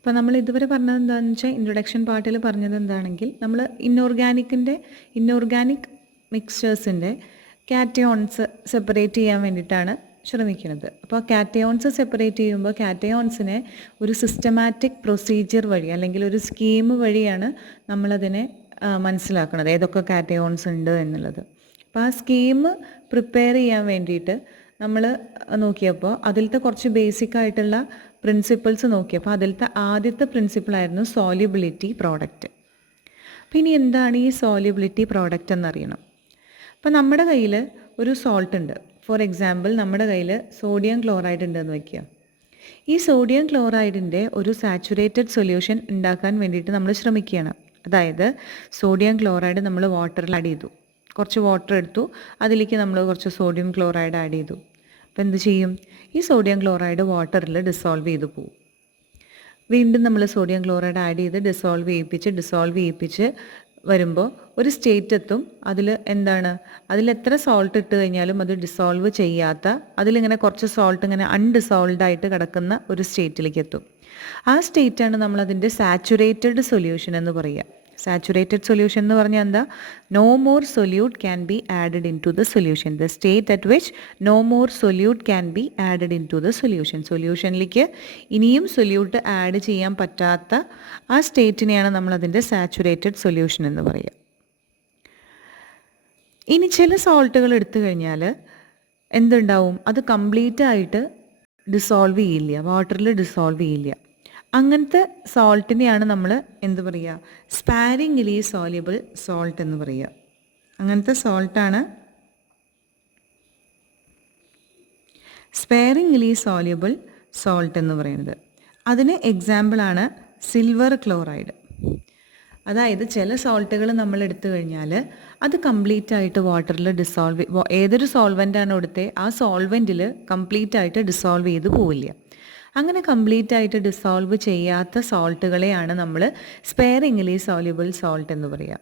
അപ്പോൾ നമ്മൾ ഇതുവരെ പറഞ്ഞത് എന്താണെന്ന് വെച്ചാൽ ഇൻട്രൊഡക്ഷൻ പാർട്ടിൽ പറഞ്ഞത് എന്താണെങ്കിൽ നമ്മൾ ഇൻഓർഗാനിക് മിക്സ്ചേഴ്സിൻ്റെ കാറ്റയോൺസ് സെപ്പറേറ്റ് ചെയ്യാൻ വേണ്ടിയിട്ടാണ് ശ്രമിക്കുന്നത്. അപ്പോൾ കാറ്റയോൺസ് സെപ്പറേറ്റ് ചെയ്യുമ്പോൾ കാറ്റയോൺസിനെ ഒരു സിസ്റ്റമാറ്റിക് പ്രൊസീജിയർ വഴി അല്ലെങ്കിൽ ഒരു സ്കീം വഴിയാണ് നമ്മളതിനെ മനസ്സിലാക്കുന്നത്, ഏതൊക്കെ കാറ്റയോൺസ് ഉണ്ട് എന്നുള്ളത്. അപ്പോൾ ആ സ്കീം പ്രിപ്പയർ ചെയ്യാൻ വേണ്ടിയിട്ട് നമ്മൾ നോക്കിയപ്പോൾ അതിലത്തെ കുറച്ച് ബേസിക് ആയിട്ടുള്ള പ്രിൻസിപ്പിൾസ് നോക്കിയപ്പോൾ അതിലത്തെ ആദ്യത്തെ പ്രിൻസിപ്പിളായിരുന്നു സോല്യൂബിലിറ്റി പ്രോഡക്റ്റ്. അപ്പോൾ ഇനി എന്താണ് ഈ സോല്യൂബിലിറ്റി പ്രോഡക്റ്റ് എന്നറിയണം. അപ്പോൾ നമ്മുടെ കയ്യിൽ ഒരു സോൾട്ട് ഉണ്ട്. ഫോർ എക്സാമ്പിൾ നമ്മുടെ കയ്യിൽ സോഡിയം ക്ലോറൈഡ് ഉണ്ടെന്ന് വയ്ക്കുക. ഈ സോഡിയം ക്ലോറൈഡിൻ്റെ ഒരു സാച്ചുറേറ്റഡ് സൊല്യൂഷൻ ഉണ്ടാക്കാൻ വേണ്ടിയിട്ട് നമ്മൾ ശ്രമിക്കുകയാണ്. അതായത് സോഡിയം ക്ലോറൈഡ് നമ്മൾ വാട്ടറിൽ ആഡ് ചെയ്തു, കുറച്ച് വാട്ടർ എടുത്തു, അതിലേക്ക് നമ്മൾ കുറച്ച് സോഡിയം ക്ലോറൈഡ് ആഡ് ചെയ്തു. അപ്പോൾ എന്ത് ചെയ്യും? ഈ സോഡിയം ക്ലോറൈഡ് വാട്ടറിൽ ഡിസോൾവ് ചെയ്ത് പോകും. വീണ്ടും നമ്മൾ സോഡിയം ക്ലോറൈഡ് ആഡ് ചെയ്ത് ഡിസോൾവ് ചെയ്യിപ്പിച്ച് വരുമ്പോൾ ഒരു സ്റ്റേറ്റ് എത്തും. അതിൽ എത്ര സോൾട്ട് ഇട്ട് കഴിഞ്ഞാലും അത് ഡിസോൾവ് ചെയ്യാത്ത, അതിലിങ്ങനെ കുറച്ച് സോൾട്ട് ഇങ്ങനെ അൺഡിസോൾവ്ഡ് ആയിട്ട് കിടക്കുന്ന ഒരു സ്റ്റേറ്റിലേക്ക് എത്തും. ആ സ്റ്റേറ്റാണ് നമ്മളതിൻ്റെ സാച്ചുറേറ്റഡ് സൊല്യൂഷൻ എന്ന് പറയുക. സാച്ചുറേറ്റഡ് സൊല്യൂഷൻ എന്ന് പറഞ്ഞാൽ എന്താ? No more solute can be added into the solution. The state at which no more solute can be added into the solution. സൊല്യൂഷനിലേക്ക് ഇനിയും സൊല്യൂട്ട് ആഡ് ചെയ്യാൻ പറ്റാത്ത ആ സ്റ്റേറ്റിനെയാണ് നമ്മളതിൻ്റെ സാച്ചുറേറ്റഡ് സൊല്യൂഷൻ എന്ന് പറയുക. ഇനി ചില സോൾട്ടുകൾ എടുത്തു കഴിഞ്ഞാൽ എന്തുണ്ടാവും? അത് കംപ്ലീറ്റ് ആയിട്ട് ഡിസോൾവ് ചെയ്യില്ല, വാട്ടറിൽ ഡിസോൾവ് ചെയ്യില്ല. അങ്ങനത്തെ സോൾട്ടിനെയാണ് നമ്മൾ എന്ത് പറയുക? സ്പാരിംഗ്ലി സോല്യുബിൾ സോൾട്ട് എന്ന് പറയുക. അങ്ങനത്തെ സോൾട്ടാണ് സ്പാരിംഗ്ലി സോല്യുബിൾ സോൾട്ട് എന്ന് പറയുന്നത്. അതിന് എക്സാമ്പിളാണ് സിൽവർ ക്ലോറൈഡ്. അതായത് ചില സോൾട്ടുകൾ നമ്മൾ എടുത്തു കഴിഞ്ഞാൽ അത് കംപ്ലീറ്റ് ആയിട്ട് വാട്ടറിൽ ഏതൊരു സോൾവെൻ്റാണ് എടുത്തത് ആ സോൾവെൻറ്റിൽ കംപ്ലീറ്റ് ആയിട്ട് ഡിസോൾവ് ചെയ്ത് പോവില്ല. അങ്ങനെ കംപ്ലീറ്റ് ആയിട്ട് ഡിസോൾവ് ചെയ്യാത്ത സോൾട്ടുകളെയാണ് നമ്മൾ സ്പെയറിംഗ്ലി സോല്യുബിൾ സോൾട്ട് എന്ന് പറയുക.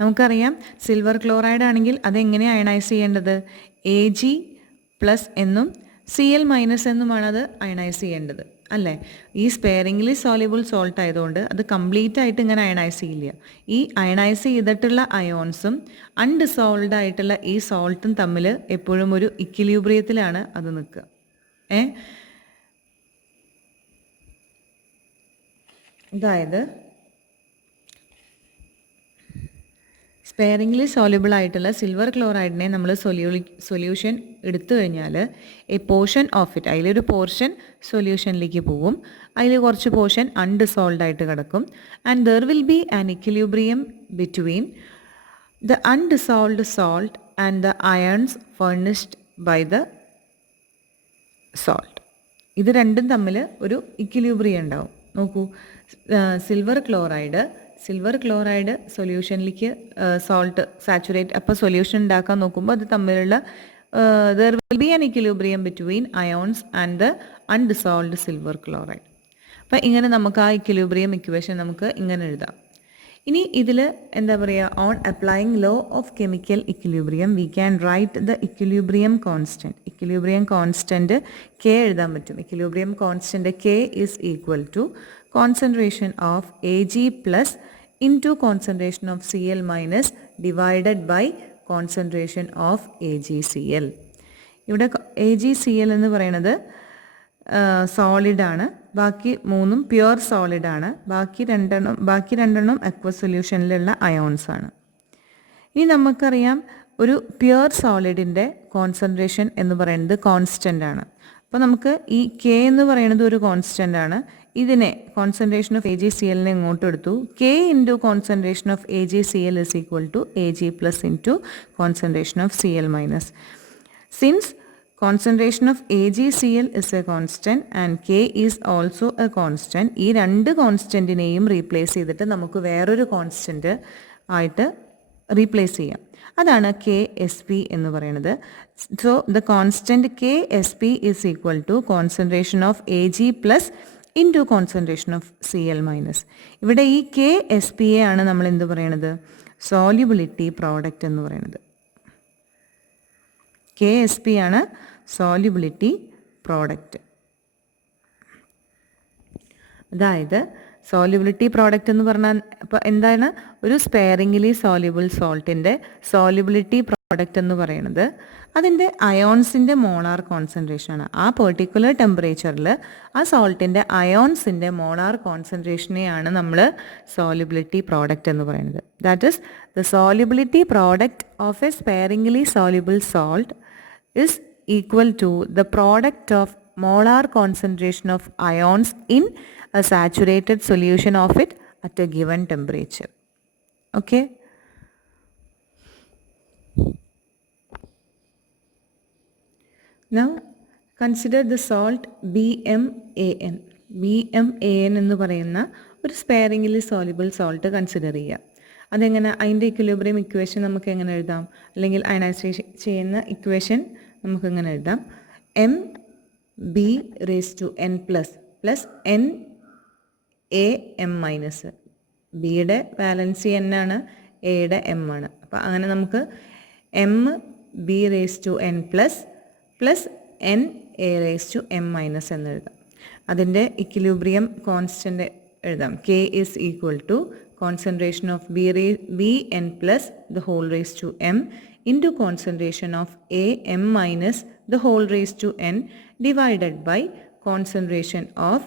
നമുക്കറിയാം സിൽവർ ക്ലോറൈഡ് ആണെങ്കിൽ അതെങ്ങനെയാണ് അയണൈസ് ചെയ്യേണ്ടത്? Ag+ എന്നും Cl- എന്നുമാണ് അത് അയണൈസ് ചെയ്യേണ്ടത്, അല്ലേ? ഈ സ്പെയറിംഗ്ലി സോല്യുബിൾ സോൾട്ട് ആയതുകൊണ്ട് അത് കംപ്ലീറ്റ് ആയിട്ട് ഇങ്ങനെ അയണൈസ് ചെയ്യില്ല. ഈ അയണൈസ് ചെയ്തിട്ടുള്ള അയോൺസും അൺഡിസോൾവ്ഡ് ആയിട്ടുള്ള ഈ സോൾട്ടും തമ്മിൽ എപ്പോഴും ഒരു ഇക്വിലിബ്രിയത്തിലാണ് അത് നിൽക്കുക. അതായത് സ്പെയറിംഗ്ലി സോല്യുബിൾ ആയിട്ടുള്ള സിൽവർ ക്ലോറൈഡിനെ നമ്മൾ സൊല്യൂഷൻ എടുത്തു കഴിഞ്ഞാൽ എ പോർഷൻ ഓഫ് ഇറ്റ്, അതിലൊരു പോർഷൻ സൊല്യൂഷനിലേക്ക് പോകും, അതിൽ കുറച്ച് പോർഷൻ അൺഡിസോൾവ്ഡ് ആയിട്ട് കിടക്കും. And there will be an equilibrium between the undissolved salt and the ions furnished by the salt. ഇത് രണ്ടും തമ്മിൽ ഒരു ഇക്വിലിബ്രിയം ഉണ്ടാവും. നോക്കൂ, സിൽവർ ക്ലോറൈഡ് സൊല്യൂഷനിലേക്ക് സോൾട്ട് സാച്ചുറേറ്റ്, അപ്പോൾ സൊല്യൂഷൻ ഉണ്ടാക്കാൻ നോക്കുമ്പോൾ അത് തമ്മിലുള്ള there will be an equilibrium between ions and the undissolved silver chloride. അപ്പോൾ ഇങ്ങനെ നമുക്ക് ആ ഇക്വിലിബ്രിയം ഇക്വേഷൻ നമുക്ക് ഇങ്ങനെ എഴുതാം. ഇനി ഇതിൽ എന്താ പറയുക? On applying law of chemical equilibrium we can write the equilibrium constant K എഴുതാൻ പറ്റും. Equilibrium constant K is equal to concentration of Ag+ into concentration of Cl- divided by concentration of AgCl. ഇവിടെ AgCl എന്ന് പറയുന്നത് സോളിഡാണ്, ബാക്കി മൂന്നും pure സോളിഡാണ്, ബാക്കി രണ്ടെണ്ണം aqueous സൊല്യൂഷനിലുള്ള ions ആണ്. ഇനി നമുക്കറിയാം ഒരു പ്യുവർ സോളിഡിൻ്റെ കോൺസെൻട്രേഷൻ എന്ന് പറയുന്നത് കോൺസ്റ്റൻ്റ് ആണ്. അപ്പോൾ നമുക്ക് ഈ കെ എന്ന് പറയുന്നത് ഒരു കോൺസ്റ്റൻ്റ് ആണ്. ഇതിനെ കോൺസെൻട്രേഷൻ ഓഫ് AgCl ഇങ്ങോട്ട് എടുത്തു. K into concentration of AgCl is equal to Ag+ into concentration of Cl-. Since concentration of AgCl is a constant and K is also a constant, ഈ രണ്ട് കോൺസ്റ്റൻറ്റിനെയും replace ചെയ്തിട്ട് നമുക്ക് വേറൊരു constant ആയിട്ട് replace ചെയ്യാം. അതാണ് KSP എന്ന് പറയുന്നത്. So the constant KSP is equal to concentration of Ag+ into concentration of Cl-. ഇവിടെ ഈ KSPയെ ആണ് നമ്മൾ എന്ത് പറയണത്? സോല്യുബിലിറ്റി പ്രോഡക്റ്റ് എന്ന് പറയുന്നത്. KSP ആണ് സോല്യുബിലിറ്റി പ്രോഡക്റ്റ്. അതായത് സോല്യുബിലിറ്റി പ്രോഡക്റ്റ് എന്ന് പറഞ്ഞാൽ ഇപ്പോൾ എന്താണ് ഒരു സ്പെയറിംഗിലി സോല്യുബിൾ സോൾട്ടിൻ്റെ സോല്യുബിലിറ്റി പ്രോഡക്റ്റ് എന്ന് പറയുന്നത് അതിൻ്റെ അയോൺസിൻ്റെ മോളാർ കോൺസെൻട്രേഷനാണ്. ആ പെർട്ടിക്കുലർ ടെമ്പറേച്ചറിൽ ആ സോൾട്ടിൻ്റെ അയോൺസിൻ്റെ മോളാർ കോൺസെൻട്രേഷനെയാണ് നമ്മൾ സോല്യുബിലിറ്റി പ്രോഡക്റ്റ് എന്ന് പറയുന്നത്. That is the solubility product of a sparingly soluble salt is equal to the product of molar concentration of ions in a saturated solution of it at a given temperature. Okay. Now consider the salt BMAN. BMAN എന്ന് പറയുന്ന ഒരു സ്പെയറിംഗിലി soluble salt consider ചെയ്യുക. അതെങ്ങനെ, അതിൻ്റെ equilibrium equation നമുക്ക് എങ്ങനെ എഴുതാം, അല്ലെങ്കിൽ അയണൈസേഷൻ ചെയ്യുന്ന ഇക്വേഷൻ നമുക്ക് എങ്ങനെ എഴുതാം? M B raise to N plus plus N A M minus. ബിയുടെ വാലൻസി എൻ ആണ്, എയുടെ എം ആണ്. അപ്പോൾ അങ്ങനെ നമുക്ക് M B raise to N plus plus N A raise to M minus എന്ന് എഴുതാം. അതിൻ്റെ ഇക്വിലിബ്രിയം കോൺസ്റ്റൻ്റ് എഴുതാം. K is equal to concentration of Bn plus the whole raised to m into concentration of Am minus the whole raised to n divided by concentration of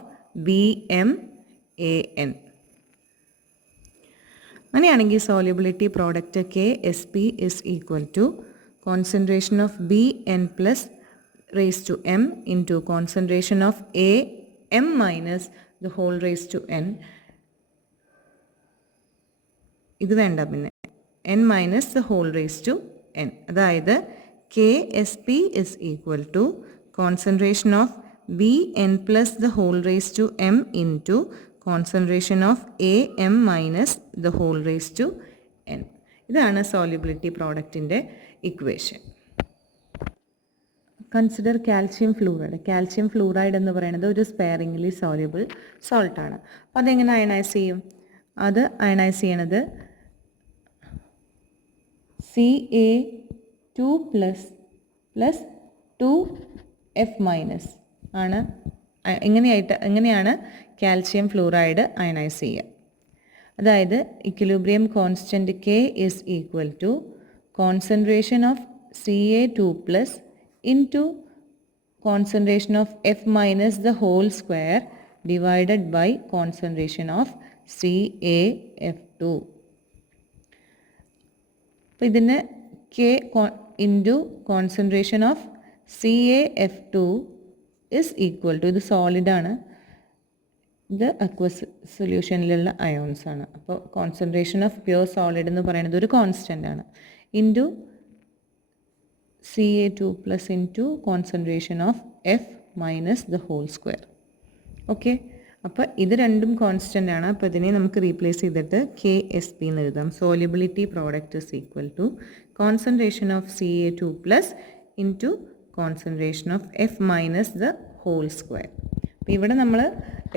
BmAn. അങ്ങനെയാണെങ്കിൽ സോല്യുബിലിറ്റി product KSP is equal to concentration of Bn plus raised to m into concentration of Am minus the whole raised to n. ഇത് വേണ്ട, പിന്നെ n minus the whole raise to n. അതായത് KSP is equal to concentration of Bn plus the whole raise to m into concentration of Am minus the whole raise to n. ഇതാണ് solubility പ്രോഡക്റ്റിൻ്റെ equation. Consider calcium fluoride. Calcium fluoride എന്ന് പറയുന്നത് ഒരു സ്പെയറിംഗിലി soluble സോൾട്ടാണ്. അപ്പോൾ അതെങ്ങനെ ionise ചെയ്യും? അത് ionise ചെയ്യണത് Ca2 പ്ലസ് 2F മൈനസ് ആണ്. എങ്ങനെയാണ് കാൽഷ്യം ഫ്ലൂറൈഡ് അയണൈസ് ചെയ്യുക? അതായത് equilibrium constant K is equal to concentration of Ca2 plus into concentration of F minus the whole square divided by concentration of CaF2. അപ്പോൾ ഇതിന് K into concentration of CaF2 is equal to, ഇത് സോളിഡാണ്, ഇത് aqueous സൊല്യൂഷനിലുള്ള ions ആണ്. അപ്പോൾ concentration of pure solid എന്ന് പറയുന്നത് ഒരു കോൺസ്റ്റൻ്റ് ആണ്, into Ca2 plus into concentration of F minus the whole square. Okay, അപ്പോൾ ഇത് രണ്ടും കോൺസ്റ്റൻ്റ് ആണ്. അപ്പോൾ ഇതിനെ നമുക്ക് റീപ്ലേസ് ചെയ്തിട്ട് KSP എന്ന് എഴുതാം. Solubility product is equal to concentration of Ca2 plus into concentration of F minus the whole square. അപ്പോൾ ഇവിടെ നമ്മൾ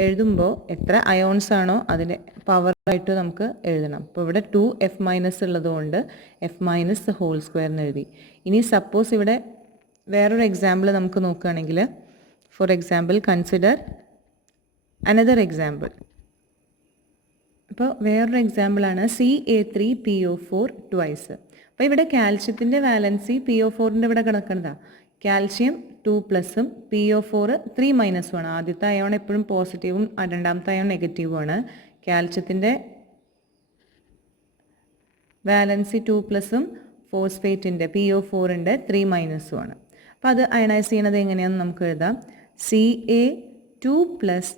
എഴുതുമ്പോൾ എത്ര അയോൺസ് ആണോ അതിൻ്റെ പവറായിട്ട് നമുക്ക് എഴുതണം. അപ്പോൾ ഇവിടെ 2F മൈനസ് ഉള്ളതുകൊണ്ട് F minus the whole square എന്ന് എഴുതി. ഇനി സപ്പോസ് ഇവിടെ വേറൊരു എക്സാമ്പിൾ നമുക്ക് നോക്കുകയാണെങ്കിൽ, for example consider another example. അപ്പോൾ വേറൊരു എക്സാമ്പിളാണ് Ca3PO4 ട്വൈസ്. അപ്പോൾ ഇവിടെ കാൽഷ്യത്തിൻ്റെ വാലൻസി PO4ൻ്റെ ഇവിടെ കിടക്കുന്നതാണ്. കാൽഷ്യം 2 പ്ലസും PO4 3 മൈനസും ആണ്. ആദ്യത്തെ അയോൺ എപ്പോഴും പോസിറ്റീവും രണ്ടാമത്തെ അയോൺ നെഗറ്റീവുമാണ്. കാൽഷ്യത്തിൻ്റെ വാലൻസി 2 പ്ലസും ഫോസ്ഫേറ്റിൻ്റെ PO4ൻ്റെ 3 മൈനസും ആണ്. അപ്പോൾ അത് അയണൈസ് ചെയ്യണത് എങ്ങനെയാണെന്ന് നമുക്ക് എഴുതാം. Ca2 plus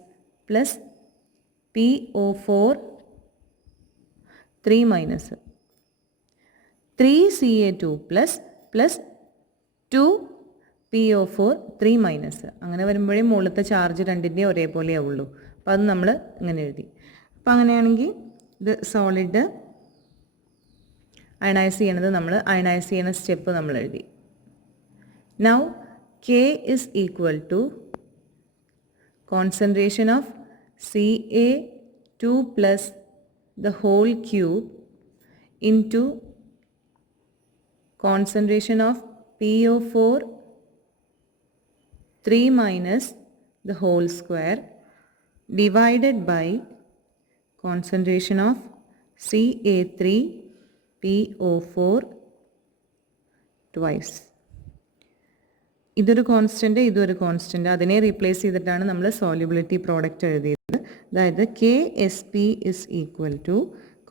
plus PO4 3 minus 3Ca2 plus plus 2PO4 3 minus. അങ്ങനെ വരുമ്പോഴേ മുകളിലത്തെ ചാർജ് രണ്ടിൻ്റെ ഒരേപോലെ ആവുള്ളൂ. അപ്പോൾ അത് നമ്മൾ ഇങ്ങനെ എഴുതി. അപ്പോൾ അങ്ങനെയാണെങ്കിൽ ഇത് സോളിഡ് അയണൈസ് ചെയ്യണത് നമ്മൾ അയണൈസ് ചെയ്യണ സ്റ്റെപ്പ് നമ്മൾ എഴുതി. Now K is equal to concentration of Ca2 plus the whole cube into concentration of PO4 3 minus the whole square divided by concentration of Ca3PO4 twice. ഇതൊരു കോൺസ്റ്റൻറ്റ്, ഇതൊരു constant, അതിനെ replace ചെയ്തിട്ടാണ് നമ്മൾ solubility product എഴുതിയത്. അതായത് KSP is equal to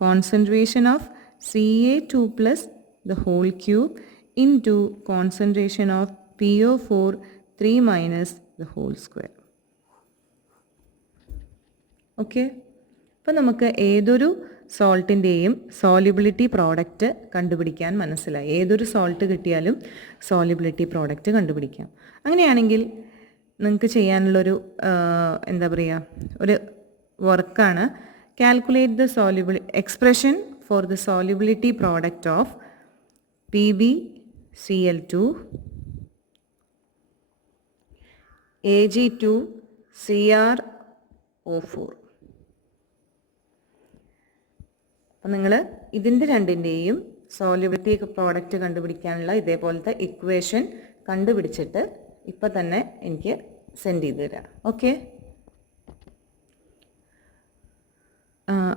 concentration of Ca2 plus the whole cube into concentration of PO4 3 minus the whole square. Okay, അപ്പോൾ നമുക്ക് ഏതൊരു സോൾട്ടിൻ്റെയും സോല്യുബിലിറ്റി പ്രോഡക്റ്റ് കണ്ടുപിടിക്കാൻ മനസ്സിലായി. ഏതൊരു സോൾട്ട് കിട്ടിയാലും സോല്യുബിലിറ്റി പ്രോഡക്റ്റ് കണ്ടുപിടിക്കാം. അങ്ങനെയാണെങ്കിൽ നിങ്ങൾക്ക് ചെയ്യാനുള്ളൊരു എന്താ പറയുക, ഒരു വർക്കാണ് calculate the expression for the solubility product of PbCl2 Ag2CrO4. അപ്പോൾ നിങ്ങൾ ഇതിൻ്റെ രണ്ടിൻ്റെയും സോല്യുബിലിറ്റി പ്രോഡക്റ്റ് കണ്ടുപിടിക്കാനുള്ള ഇതേപോലത്തെ ഇക്വേഷൻ കണ്ടുപിടിച്ചിട്ട് ഇപ്പം തന്നെ എനിക്ക് സെൻഡ് ചെയ്ത് തരാം. ഓക്കെ,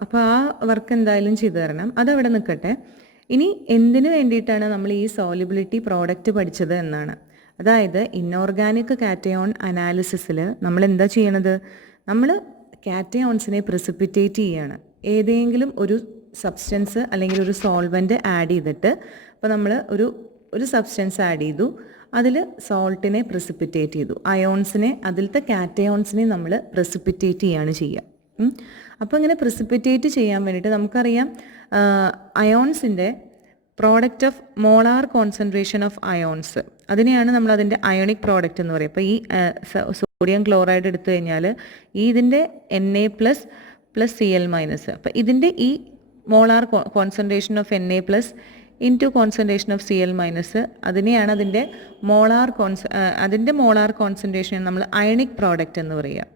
അപ്പോൾ ആ വർക്ക് എന്തായാലും ചെയ്തു തരണം. അതവിടെ നിൽക്കട്ടെ. ഇനി എന്തിനു വേണ്ടിയിട്ടാണ് നമ്മൾ ഈ സോല്യുബിലിറ്റി പ്രോഡക്റ്റ് പഠിച്ചത് എന്നാണ്. അതായത് ഇൻഓർഗാനിക് കാറ്റയോൺ അനാലിസിസിൽ നമ്മൾ എന്താ ചെയ്യണത്, നമ്മൾ കാറ്റയോൺസിനെ പ്രിസിപ്പിറ്റേറ്റ് ചെയ്യുകയാണ്. ഏതെങ്കിലും ഒരു സബ്സ്റ്റൻസ് അല്ലെങ്കിൽ ഒരു സോൾവെൻറ്റ് ആഡ് ചെയ്തിട്ട്, അപ്പോൾ നമ്മൾ ഒരു സബ്സ്റ്റൻസ് ആഡ് ചെയ്തു, അതിൽ സോൾട്ടിനെ പ്രിസിപ്പിറ്റേറ്റ് ചെയ്തു, അയോൺസിനെ, അതിലത്തെ കാറ്റയോൺസിനെ നമ്മൾ പ്രിസിപ്പിറ്റേറ്റ് ചെയ്യാണ് ചെയ്യുക. അപ്പോൾ ഇങ്ങനെ പ്രിസിപ്പിറ്റേറ്റ് ചെയ്യാൻ വേണ്ടിയിട്ട് നമുക്കറിയാം അയോൺസിൻ്റെ product of molar concentration of ions, അതിനെയാണ് നമ്മൾ അതിൻ്റെ അയോണിക് പ്രോഡക്റ്റ് എന്ന് പറയുക. അപ്പോൾ ഈ സോഡിയം ക്ലോറൈഡ് എടുത്തു കഴിഞ്ഞാൽ ഇതിൻ്റെ Na പ്ലസ് Cl മൈനസ്, അപ്പോൾ ഇതിൻ്റെ ഈ molar concentration of Na plus into concentration of Cl minus, അതിനെയാണ് അതിൻ്റെ മോളാർ കോൺസെൻട്രേഷൻ നമ്മൾ അയണിക് പ്രോഡക്റ്റ് എന്ന് പറയുക.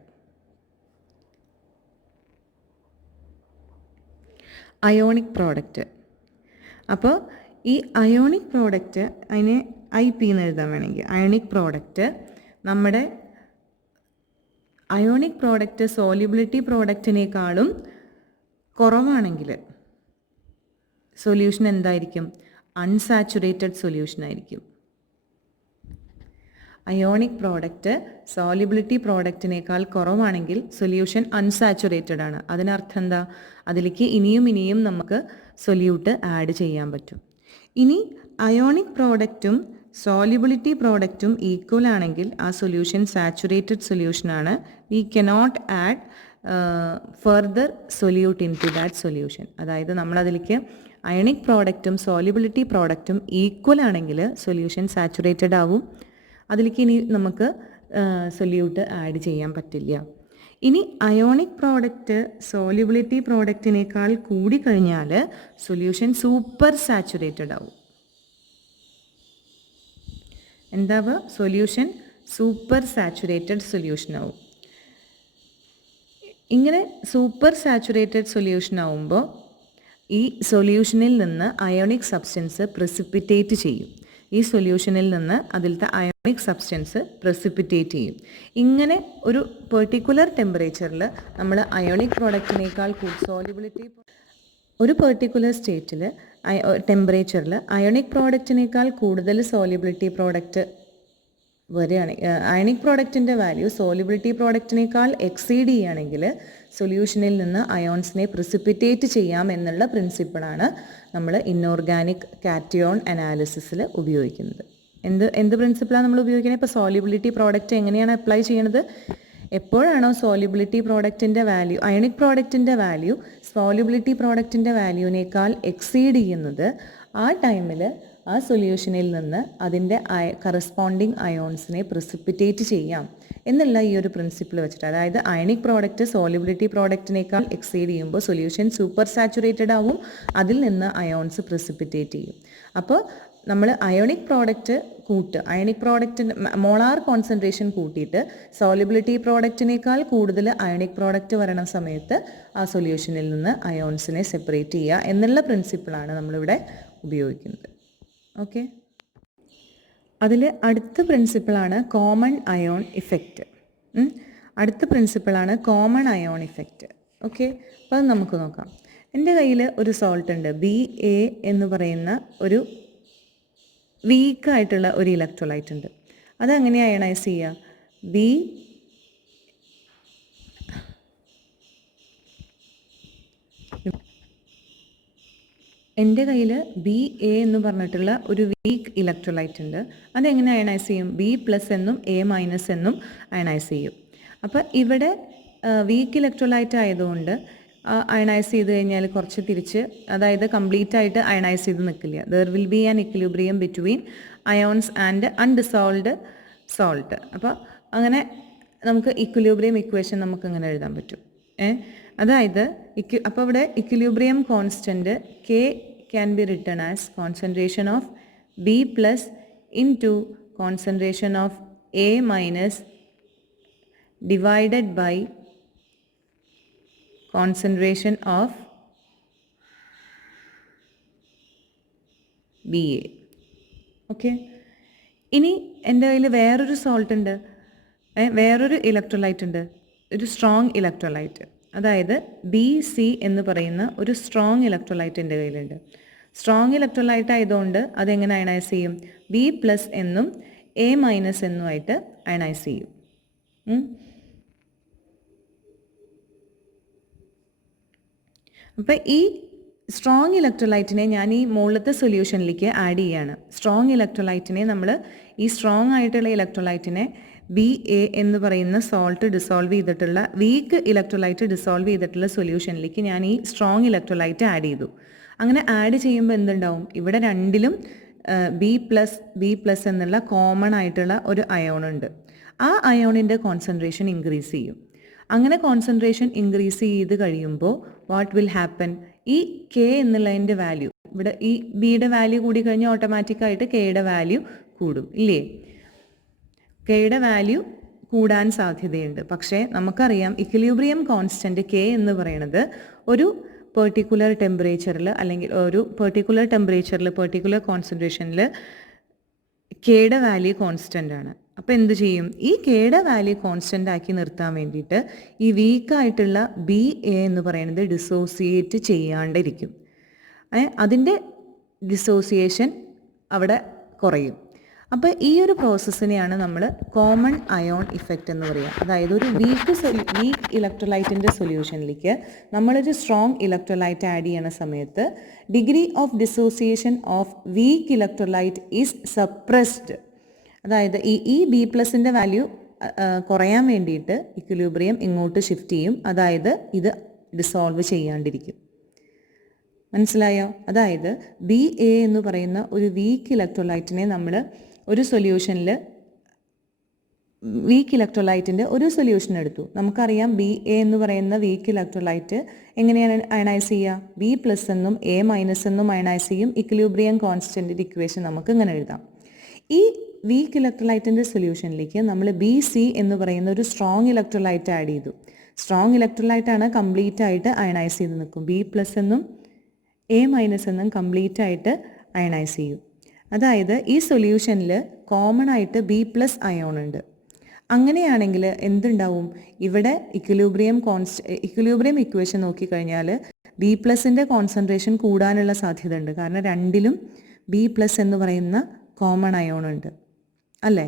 Ionic product. അപ്പോൾ ഈ അയോണിക് പ്രോഡക്റ്റ്, അതിനെ IP എന്ന് എഴുതാൻ വേണമെങ്കിൽ, അയോണിക് പ്രോഡക്റ്റ് നമ്മുടെ അയോണിക് പ്രോഡക്റ്റ് സോല്യുബിലിറ്റി പ്രോഡക്റ്റിനേക്കാളും കുറവാണെങ്കിൽ സൊല്യൂഷൻ എന്തായിരിക്കും? അൺസാച്ചുറേറ്റഡ് സൊല്യൂഷൻ ആയിരിക്കും. അയോണിക് പ്രോഡക്റ്റ് സോല്യുബിലിറ്റി പ്രോഡക്റ്റിനേക്കാൾ കുറവാണെങ്കിൽ സൊല്യൂഷൻ അൺസാച്ചുറേറ്റഡ് ആണ്. അതിനർത്ഥം എന്താ? അതിലേക്ക് ഇനിയും നമുക്ക് സൊല്യൂട്ട് ആഡ് ചെയ്യാൻ പറ്റും. ഇനി അയോണിക് പ്രോഡക്റ്റും സോല്യുബിലിറ്റി പ്രോഡക്റ്റും ഈക്വൽ ആണെങ്കിൽ ആ സൊല്യൂഷൻ സാച്ചുറേറ്റഡ് സൊല്യൂഷനാണ്. We cannot add further solute into that solution. അതായത് നമ്മളതിലേക്ക് അയണിക് പ്രോഡക്റ്റും സോല്യുബിലിറ്റി പ്രോഡക്റ്റും ഈക്വൽ ആണെങ്കിൽ സൊല്യൂഷൻ സാച്ചുറേറ്റഡ് ആവും. അതിലേക്ക് ഇനി നമുക്ക് സൊല്യൂട്ട് ആഡ് ചെയ്യാൻ പറ്റില്ല. ഇനി അയോണിക് പ്രോഡക്റ്റ് സോല്യുബിലിറ്റി പ്രോഡക്റ്റിനേക്കാൾ കൂടിക്കഴിഞ്ഞാൽ സൊല്യൂഷൻ സൂപ്പർ സാച്ചുറേറ്റഡ് ആവും. എന്താവുക? സൊല്യൂഷൻ സൂപ്പർ സാച്ചുറേറ്റഡ് സൊല്യൂഷൻ ആവും. ഇങ്ങനെ സൂപ്പർ സാച്ചുറേറ്റഡ് സൊല്യൂഷൻ ആവുമ്പോൾ ഈ സൊല്യൂഷനിൽ നിന്ന് അയോണിക് സബ്സ്റ്റൻസ് പ്രിസിപ്പിറ്റേറ്റ് ചെയ്യും. ഈ സൊല്യൂഷനിൽ നിന്ന് അതിലത്തെ അയോണിക് സബ്സ്റ്റൻസ് പ്രിസിപ്പിറ്റേറ്റ് ചെയ്യും. ഇങ്ങനെ ഒരു പെർട്ടിക്കുലർ ടെമ്പറേച്ചറിൽ നമ്മൾ അയോണിക് പ്രോഡക്റ്റിനേക്കാൾ സോല്യുബിലിറ്റി, ഒരു പെർട്ടിക്കുലർ സ്റ്റേറ്റിൽ ടെമ്പറേച്ചറിൽ അയോണിക് പ്രോഡക്റ്റിനേക്കാൾ കൂടുതൽ സോല്യുബിലിറ്റി പ്രോഡക്റ്റ് വരികയാണെങ്കിൽ, അയണിക് പ്രോഡക്റ്റിൻ്റെ വാല്യൂ സോല്യുബിലിറ്റി പ്രോഡക്റ്റിനേക്കാൾ എക്സീഡ് ചെയ്യുകയാണെങ്കിൽ സൊല്യൂഷനിൽ നിന്ന് അയോൺസിനെ പ്രിസിപ്പിറ്റേറ്റ് ചെയ്യാം എന്നുള്ള പ്രിൻസിപ്പിളാണ് നമ്മൾ ഇൻഓർഗാനിക് കാറ്റയോൺ അനാലിസിസിൽ ഉപയോഗിക്കുന്നത്. എന്ത് പ്രിൻസിപ്പിളാണ് നമ്മൾ ഉപയോഗിക്കുന്നത്? ഇപ്പോൾ സോല്യുബിലിറ്റി പ്രോഡക്റ്റ് എങ്ങനെയാണ് അപ്ലൈ ചെയ്യണത്? എപ്പോഴാണോ സോല്യുബിലിറ്റി പ്രോഡക്റ്റിൻ്റെ വാല്യൂ, അയണിക് പ്രോഡക്റ്റിൻ്റെ വാല്യൂ സോല്യുബിലിറ്റി പ്രോഡക്റ്റിൻ്റെ വാല്യൂവിനേക്കാൾ എക്സീഡ് ചെയ്യുന്നത്, ആ ടൈമിൽ ആ സൊല്യൂഷനിൽ നിന്ന് അതിൻ്റെ കറസ്പോണ്ടിങ് അയോൺസിനെ പ്രിസിപ്പിറ്റേറ്റ് ചെയ്യാം എന്നുള്ള ഈ ഒരു പ്രിൻസിപ്പിൾ വെച്ചിട്ട്, അതായത് അയണിക് പ്രോഡക്റ്റ് സോല്യുബിലിറ്റി പ്രോഡക്റ്റിനേക്കാൾ എക്സീഡ് ചെയ്യുമ്പോൾ സൊല്യൂഷൻ സൂപ്പർ സാച്ചുറേറ്റഡ് ആവും, അതിൽ നിന്ന് അയോൺസ് പ്രിസിപ്പിറ്റേറ്റ് ചെയ്യും. അപ്പോൾ നമ്മൾ അയോണിക് പ്രോഡക്റ്റ് അയണിക് പ്രോഡക്റ്റിൻ്റെ മോളാർ കോൺസെൻട്രേഷൻ കൂട്ടിയിട്ട് സോല്യുബിലിറ്റി പ്രോഡക്റ്റിനേക്കാൾ കൂടുതൽ അയണിക് പ്രോഡക്റ്റ് വരണ സമയത്ത് ആ സൊല്യൂഷനിൽ നിന്ന് അയോൺസിനെ സെപ്പറേറ്റ് ചെയ്യുക എന്നുള്ള പ്രിൻസിപ്പിളാണ് നമ്മളിവിടെ ഉപയോഗിക്കുന്നത്. ഓക്കെ, അതിൽ അടുത്ത പ്രിൻസിപ്പിളാണ് കോമൺ അയോൺ ഇഫക്റ്റ്. അടുത്ത പ്രിൻസിപ്പിളാണ് കോമൺ അയോൺ ഇഫക്റ്റ്. ഓക്കെ, അപ്പോൾ അത് നമുക്ക് നോക്കാം. എൻ്റെ കയ്യിൽ ഒരു സോൾട്ട് ഉണ്ട്, BA എന്ന് പറയുന്ന ഒരു വീക്കായിട്ടുള്ള ഒരു ഇലക്ട്രോലൈറ്റ് ഉണ്ട്. അതെങ്ങനെയാണ് അയണൈസ് ചെയ്യുക? എൻ്റെ കയ്യിൽ BA എന്ന് പറഞ്ഞിട്ടുള്ള ഒരു വീക്ക് ഇലക്ട്രോലൈറ്റ് ഉണ്ട്. അതെങ്ങനെ അയണൈസ് ചെയ്യും? B+ എന്നും A- എന്നും അയണൈസ് ചെയ്യും. അപ്പോൾ ഇവിടെ വീക്ക് ഇലക്ട്രോലൈറ്റ് ആയതുകൊണ്ട് അയണൈസ് ചെയ്ത് കഴിഞ്ഞാൽ കുറച്ച് തിരിച്ച്, അതായത് കംപ്ലീറ്റ് ആയിട്ട് അയണൈസ് ചെയ്ത് നിൽക്കില്ല. There will be an equilibrium between ions and undissolved salt. അപ്പോൾ അങ്ങനെ നമുക്ക് ഇക്വിലിബ്രിയം ഇക്വേഷൻ നമുക്ക് അങ്ങനെ എഴുതാൻ പറ്റും. അതായത് അപ്പോൾ ഇവിടെ equilibrium constant K can be written as concentration of B+ into concentration of A- divided by concentration of BA. Okay, ഇനി എൻ്റെ കയ്യിൽ വേറൊരു സോൾട്ട് ഉണ്ട്, വേറൊരു ഇലക്ട്രോലൈറ്റ് ഉണ്ട്, ഒരു സ്ട്രോങ് ഇലക്ട്രോലൈറ്റ്. അതായത് BC എന്ന് പറയുന്ന ഒരു സ്ട്രോങ് ഇലക്ട്രോലൈറ്റ് എൻ്റെ കയ്യിലുണ്ട്. സ്ട്രോങ് ഇലക്ട്രോലൈറ്റ് ആയതുകൊണ്ട് അതെങ്ങനെ അയണൈസ് ചെയ്യും? B+ എന്നും A- എന്നുമായിട്ട് അയണൈസ് ചെയ്യും. അപ്പോൾ ഈ സ്ട്രോങ് ഇലക്ട്രോലൈറ്റിനെ ഞാൻ ഈ മുകളിലത്തെ സൊല്യൂഷനിലേക്ക് ആഡ് ചെയ്യുകയാണ്. സ്ട്രോങ് ഇലക്ട്രോലൈറ്റിനെ നമ്മൾ ഈ സ്ട്രോങ് ആയിട്ടുള്ള ഇലക്ട്രോലൈറ്റിനെ BA എന്ന് പറയുന്ന സോൾട്ട് ഡിസോൾവ് ചെയ്തിട്ടുള്ള വീക്ക് ഇലക്ട്രോലൈറ്റ് ഡിസോൾവ് ചെയ്തിട്ടുള്ള സൊല്യൂഷനിലേക്ക് ഞാൻ ഈ സ്ട്രോങ് ഇലക്ട്രോലൈറ്റ് ആഡ് ചെയ്തു. അങ്ങനെ ആഡ് ചെയ്യുമ്പോൾ എന്തുണ്ടാവും? ഇവിടെ രണ്ടിലും B+ എന്നുള്ള കോമൺ ആയിട്ടുള്ള ഒരു അയോൺ ഉണ്ട്. ആ അയോണിൻ്റെ കോൺസെൻട്രേഷൻ ഇൻക്രീസ് ചെയ്യും. അങ്ങനെ കോൺസെൻട്രേഷൻ ഇൻക്രീസ് ചെയ്ത് കഴിയുമ്പോൾ വാട്ട് വിൽ ഹാപ്പൻ? ഈ K എന്നുള്ളതിൻ്റെ വാല്യൂ, ഇവിടെ ഈ ബിയുടെ വാല്യൂ കൂടി കഴിഞ്ഞാൽ ഓട്ടോമാറ്റിക്കായിട്ട് കെയുടെ വാല്യൂ കൂടും, ഇല്ലേ? കെയുടെ വാല്യൂ കൂടാൻ സാധ്യതയുണ്ട്. പക്ഷേ നമുക്കറിയാം ഇക്വിലിബ്രിയം കോൺസ്റ്റൻറ്റ് K എന്ന് പറയുന്നത് ഒരു പെർട്ടിക്കുലർ ടെമ്പറേച്ചറിൽ, അല്ലെങ്കിൽ ഒരു പെർട്ടിക്കുലർ ടെമ്പറേച്ചറിൽ പെർട്ടിക്കുലർ കോൺസെൻട്രേഷനിൽ കെയുടെ വാല്യൂ കോൺസ്റ്റൻ്റ് ആണ്. അപ്പോൾ എന്ത് ചെയ്യും? ഈ കെയുടെ വാല്യൂ കോൺസ്റ്റൻ്റ് ആക്കി നിർത്താൻ വേണ്ടിയിട്ട് ഈ വീക്കായിട്ടുള്ള BA എന്ന് പറയുന്നത് ഡിസോസിയേറ്റ് ചെയ്യാണ്ടിരിക്കും. അതിൻ്റെ ഡിസോസിയേഷൻ അവിടെ കുറയും. അപ്പോൾ ഈ ഒരു പ്രോസസ്സിനെയാണ് നമ്മൾ കോമൺ അയോൺ ഇഫക്റ്റ് എന്ന് പറയുക. അതായത് ഒരു വീക്ക് ഇലക്ട്രോലൈറ്റിൻ്റെ സൊല്യൂഷനിലേക്ക് നമ്മളൊരു സ്ട്രോങ് ഇലക്ട്രോലൈറ്റ് ആഡ് ചെയ്യുന്ന സമയത്ത് degree of dissociation of week electrolyte is suppressed. അതായത് ഈ B+ൻ്റെ വാല്യൂ കുറയാൻ വേണ്ടിയിട്ട് ഇക്വിലിബ്രിയം ഇങ്ങോട്ട് ഷിഫ്റ്റ് ചെയ്യും. അതായത് ഇത് ഡിസോൾവ് ചെയ്യാണ്ടിരിക്കും. മനസ്സിലായോ? അതായത് BA എന്ന് പറയുന്ന ഒരു വീക്ക് ഇലക്ട്രോലൈറ്റിനെ നമ്മൾ ഒരു സൊല്യൂഷനിൽ, വീക്ക് ഇലക്ട്രോലൈറ്റിൻ്റെ ഒരു സൊല്യൂഷൻ എടുത്തു. നമുക്കറിയാം BA എന്ന് പറയുന്ന വീക്ക് ഇലക്ട്രോലൈറ്റ് എങ്ങനെയാണ് അയണൈസ് ചെയ്യുക? B+ എന്നും A- എന്നും അയണൈസ് ചെയ്യും. ഇക്വിലിബ്രിയം കോൺസ്റ്റൻറ്റിൻ്റെ ഇക്വേഷൻ നമുക്ക് ഇങ്ങനെ എഴുതാം. ഈ വീക്ക് ഇലക്ട്രോലൈറ്റിൻ്റെ സൊല്യൂഷനിലേക്ക് നമ്മൾ BC എന്ന് പറയുന്ന ഒരു സ്ട്രോങ് ഇലക്ട്രോലൈറ്റ് ആഡ് ചെയ്തു. സ്ട്രോങ് ഇലക്ട്രോലൈറ്റ് ആണ്, കംപ്ലീറ്റ് ആയിട്ട് അയണൈസ് ചെയ്ത് നിൽക്കും. B+ എന്നും A- എന്നും കംപ്ലീറ്റ് ആയിട്ട് അയണൈസ് ചെയ്യും. അതായത് ഈ സൊല്യൂഷനിൽ കോമൺ ആയിട്ട് B+ അയോൺ ഉണ്ട്. അങ്ങനെയാണെങ്കിൽ എന്തുണ്ടാവും? ഇവിടെ ഇക്വിലിബ്രിയം ഇക്വേഷൻ നോക്കിക്കഴിഞ്ഞാൽ B+ൻ്റെ കോൺസെൻട്രേഷൻ കൂടാനുള്ള സാധ്യത ഉണ്ട്. കാരണം രണ്ടിലും B+ എന്ന് പറയുന്ന കോമൺ അയോൺ ഉണ്ട്, അല്ലേ?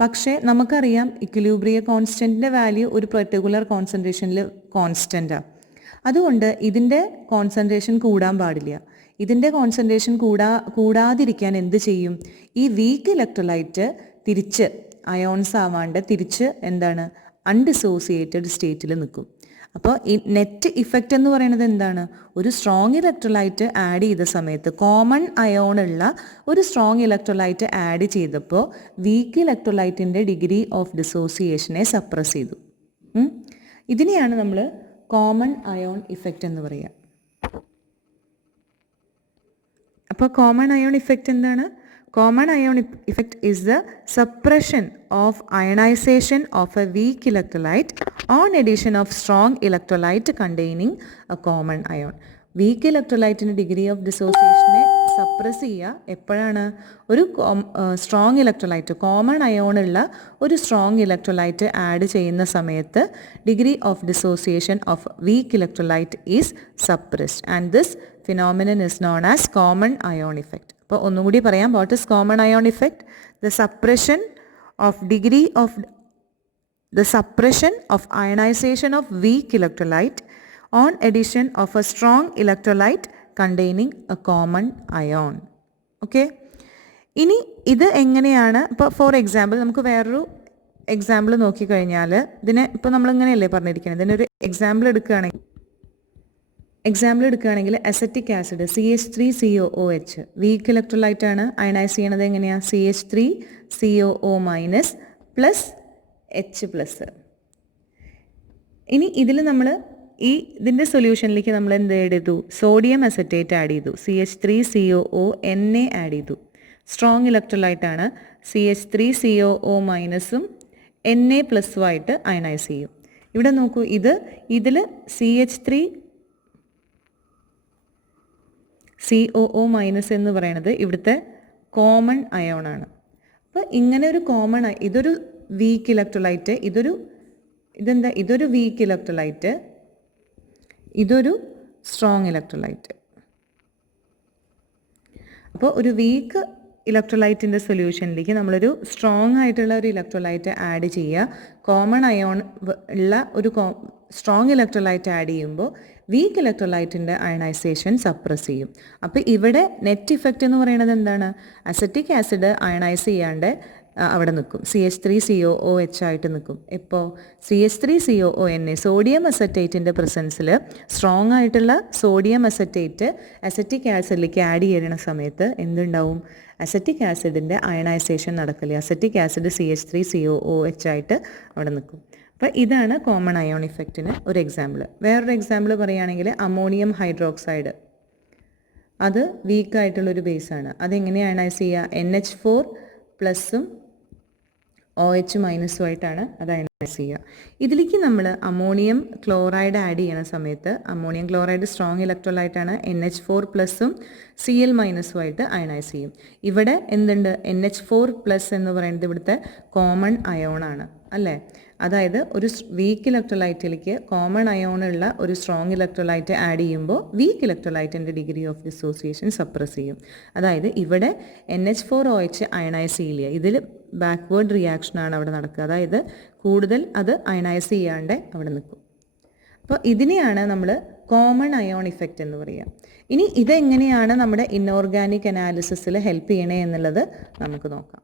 പക്ഷേ നമുക്കറിയാം ഇക്വിലിബ്രിയ കോൺസ്റ്റൻറ്റിൻ്റെ വാല്യൂ ഒരു പെർട്ടിക്കുലർ കോൺസെൻട്രേഷനിൽ കോൺസ്റ്റൻറ്റാണ്. അതുകൊണ്ട് ഇതിൻ്റെ കോൺസെൻട്രേഷൻ കൂടാൻ പാടില്ല. ഇതിൻ്റെ കോൺസെൻട്രേഷൻ കൂടാതിരിക്കാൻ എന്ത് ചെയ്യും? ഈ വീക്ക് ഇലക്ട്രോലൈറ്റ് തിരിച്ച് അയോൺസ് ആവാണ്ട് തിരിച്ച് എന്താണ്? അൺഡിസോസിയേറ്റഡ് സ്റ്റേറ്റിൽ നിൽക്കും. അപ്പോൾ ഈ നെറ്റ് ഇഫക്റ്റ് എന്ന് പറയുന്നത് എന്താണ്? ഒരു സ്ട്രോങ് ഇലക്ട്രോലൈറ്റ് ആഡ് ചെയ്ത സമയത്ത്, കോമൺ അയോണുള്ള ഒരു സ്ട്രോങ് ഇലക്ട്രോലൈറ്റ് ആഡ് ചെയ്തപ്പോൾ വീക്ക് ഇലക്ട്രോലൈറ്റിൻ്റെ ഡിഗ്രി ഓഫ് ഡിസോസിയേഷനെ സപ്രസ് ചെയ്തു. ഇതിനെയാണ് നമ്മൾ കോമൺ അയോൺ ഇഫക്റ്റ് എന്ന് പറയുക. അപ്പോൾ കോമൺ അയോൺ ഇഫക്റ്റ് എന്താണ്? Common ion effect is the suppression of ionisation of a weak electrolyte on addition of strong electrolyte containing a common ion. Weak ഇലക്ട്രോലൈറ്റിൻ്റെ degree of ഡിസോസിയേഷനെ suppress ചെയ്യുക എപ്പോഴാണ്? ഒരു strong electrolyte, common അയോണുള്ള ഒരു strong electrolyte add ചെയ്യുന്ന സമയത്ത് degree of dissociation of week electrolyte is suppressed and this phenomenon is known as common ion effect. അപ്പോൾ ഒന്നുകൂടി പറയാം, what is common ion effect? The suppression of ionization of weak electrolyte on addition of a strong electrolyte containing a common ion. Okay, ഇനി ഇത് എങ്ങനെയാണ്? ഇപ്പോൾ for example നമുക്ക് വേറൊരു example നോക്കിക്കഴിഞ്ഞാൽ ഇതിനെ ഇപ്പോൾ നമ്മളിങ്ങനെയല്ലേ പറഞ്ഞിരിക്കുന്നത്, ഇതിനൊരു എക്സാമ്പിൾ എടുക്കുകയാണെങ്കിൽ acetic acid CH3COOH week electrolyte ആണ്. അയണൈസ് ചെയ്യണത് എങ്ങനെയാണ്? CH3COO minus plus H+. ഇനി ഇതിൽ നമ്മൾ ഇതിൻ്റെ സൊല്യൂഷനിലേക്ക് നമ്മൾ എന്ത് ചെയ്തു? സോഡിയം അസറ്റേറ്റ് ആഡ് ചെയ്തു, CH3COO Na ആഡ് ചെയ്തു. സ്ട്രോങ് ഇലക്ട്രോലൈറ്റ് ആണ്. CH3COO മൈനസും Na+ഉം ആയിട്ട് അയണൈസ് ചെയ്യും. ഇവിടെ നോക്കൂ, ഇതിൽ CH3COO മൈനസ് എന്ന് പറയുന്നത് ഇവിടുത്തെ കോമൺ അയോണാണ്. അപ്പോൾ ഇങ്ങനെ ഒരു കോമൺ, ഇതൊരു വീക്ക് ഇലക്ട്രോലൈറ്റ്, ഇതൊരു വീക്ക് ഇലക്ട്രോലൈറ്റ്, ഇതൊരു സ്ട്രോങ് ഇലക്ട്രോലൈറ്റ്. അപ്പോൾ ഒരു വീക്ക് ഇലക്ട്രോലൈറ്റിൻ്റെ സൊല്യൂഷനിലേക്ക് നമ്മളൊരു സ്ട്രോങ് ആയിട്ടുള്ള ഒരു ഇലക്ട്രോലൈറ്റ് ആഡ് ചെയ്യുക. കോമൺ അയോൺ ഉള്ള ഒരു സ്ട്രോങ് ഇലക്ട്രോലൈറ്റ് ആഡ് ചെയ്യുമ്പോൾ വീക്ക് ഇലക്ട്രോലൈറ്റിൻ്റെ അയണൈസേഷൻ സപ്രസ് ചെയ്യും. അപ്പോൾ ഇവിടെ നെറ്റ് ഇഫക്റ്റ് എന്ന് പറയുന്നത് എന്താണ്? അസറ്റിക് ആസിഡ് അയണൈസ് ചെയ്യാണ്ട് അവിടെ നിൽക്കും, CH3COOH ആയിട്ട് നിൽക്കും. ഇപ്പോൾ CH3COONA സോഡിയം അസറ്റേറ്റിൻ്റെ പ്രസൻസിൽ സ്ട്രോങ് ആയിട്ടുള്ള സോഡിയം അസറ്റേറ്റ് അസറ്റിക് ആസിഡിലേക്ക് ആഡ് ചെയ്യുന്ന സമയത്ത് എന്തുണ്ടാവും? അസറ്റിക് ആസിഡിൻ്റെ അയണൈസേഷൻ നടക്കില്ല. അസറ്റിക് ആസിഡ് CH3COOH ആയിട്ട് അവിടെ നിൽക്കും. അപ്പോൾ ഇതാണ് കോമൺ അയോൺ ഇഫക്റ്റിന് ഒരു എക്സാമ്പിൾ. വേറൊരു എക്സാമ്പിൾ പറയുകയാണെങ്കിൽ അമോണിയം ഹൈഡ്രോക്സൈഡ്, അത് വീക്കായിട്ടുള്ളൊരു ബേസാണ്. അതെങ്ങനെയാണ് അയണൈസ് ചെയ്യുക? NH4+ OH- ആയിട്ടാണ് അത് അയണൈസ് ചെയ്യുക. ഇതിലേക്ക് നമ്മൾ അമോണിയം ക്ലോറൈഡ് ആഡ് ചെയ്യുന്ന സമയത്ത് അമോണിയം ക്ലോറൈഡ് സ്ട്രോങ് ഇലക്ട്രോലൈറ്റാണ്. NH4+ Cl- ആയിട്ട് അയണൈസ് ചെയ്യും. ഇവിടെ എന്തുണ്ട്? NH4+ എന്ന് പറയുന്നത് ഇവിടുത്തെ കോമൺ അയോണാണ് അല്ലേ? അതായത് ഒരു വീക്ക് ഇലക്ട്രോലൈറ്റിലേക്ക് കോമൺ അയോണുള്ള ഒരു സ്ട്രോങ് ഇലക്ട്രോലൈറ്റ് ആഡ് ചെയ്യുമ്പോൾ വീക്ക് ഇലക്ട്രോലൈറ്റിൻ്റെ ഡിഗ്രി ഓഫ് ഡിസോസിയേഷൻ സപ്രസ് ചെയ്യും. അതായത് ഇവിടെ NH4OH അയണൈസ് ചെയ്യില്ല, ഇതിൽ ബാക്ക്വേർഡ് റിയാക്ഷനാണ് അവിടെ നടക്കുക. അതായത് കൂടുതൽ അത് അയണൈസ് ചെയ്യാണ്ട് അവിടെ നിൽക്കും. അപ്പോൾ ഇതിനെയാണ് നമ്മൾ കോമൺ അയോൺ ഇഫക്റ്റ് എന്ന് പറയുക. ഇനി ഇതെങ്ങനെയാണ് നമ്മുടെ ഇൻഓർഗാനിക് അനാലിസിസിൽ ഹെൽപ്പ് ചെയ്യണേ എന്നുള്ളത് നമുക്ക് നോക്കാം.